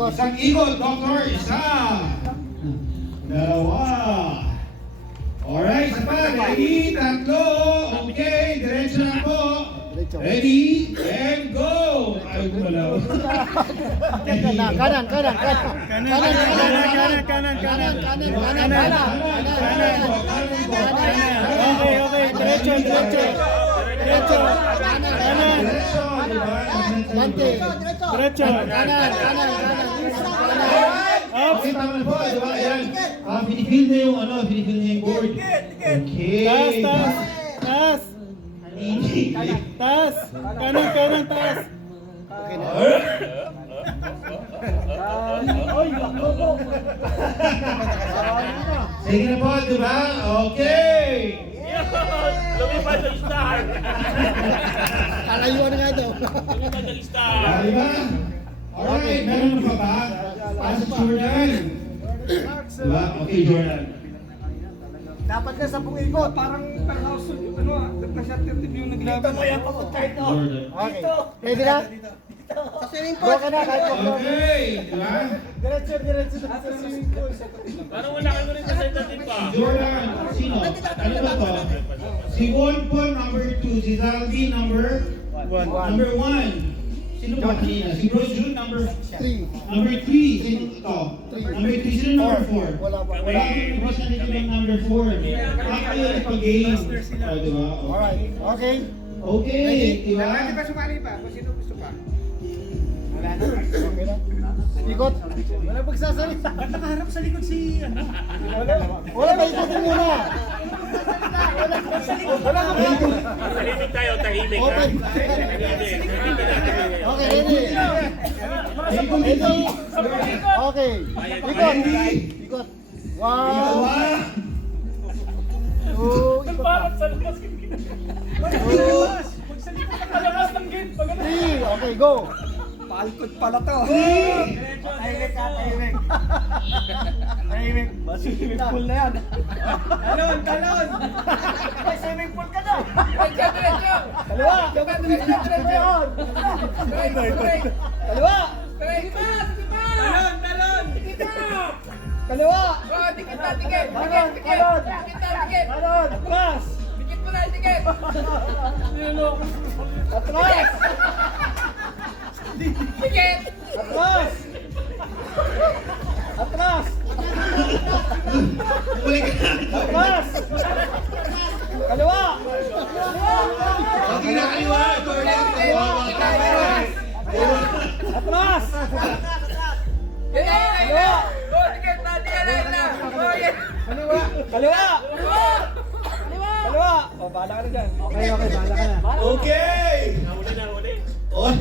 Ikot. Isang ikot, Doctor. Isa. Dalawa. Alright, isa pa. Ready? Tatlo. Okay, diretso na po. Ready? And go! Ay, gumalaw. Kanan, kanan, kanan, kanan. Kanan, kanan, kanan. Okay, diretso, diretso. Diretso. Kanan. Bante. Diretso. Kanan, kanan, kanan. Okay, tama na po. Diba? Ayan. Pinipil na yung pinipil na yung board. Okay. Taas. Taas. Kanan, kanan, taas. Okay na. Sige na po, diba? Okay. Lumipad ng star! Kalayuan nga daw. Lumipad ng star! Diba? Alright, meron pa ba? Pass Jordan. Diba? Okay, Jordan. Dapat na 10 ikot. Parang per-house yung nagpa-shutter TV yung naglaban. Dito mo yan papunta ito. Jordan. Okay. Ready na? Sa swimming pool. Go ka na kahit pag Okay, diba? diretso, diretso sa swimming pool. Parang wala kayo rin sa tentative pa. Jordan, sino? Ano ba to? Si Juan po, number 2. Si Zaldi, number 1. Sino ba kanina? Si Bro June, number 3. Number 3. Sino ito? Number 3. Sino number 4? Wala pa. Wala akong Bro sa nito ng number 4. Ako yun pag-game. O, diba? Alright. Okay. Okay, diba? Hindi pa sumali pa? Kung sino gusto pa? Okay na. Ikot. Wala pagsasalita. Ba't nakaharap sa likod si ano? Wala pa ikotin muna. Wala ka pa. Tahimik tayo, tahimik ha. Okay. Okay, ready. Ready. Okay. Ikot. Ikot. Wow. Dalawa. Ikot pa. Sa labas. Magsalita ka palabas ng gate. 3. Okay, go. Palkot pala to. Tahimik ka, tahimik. Tahimik. Swimming pool na yan. Talon, talon. May swimming pool ka na. Diretso. Dalawa. Diretso. Dalawa. Talon. Dalawa. Talon. Atras. Atras. Atras. Atras. Atras. Kaliwa. Pag kinakaliwa, Atras. Kaliwa. Kaliwa. Kaliwa. Oh, bahala ka na dyan. Okay, bahala ka na. Okay! Nahuli, nahuli. Oh,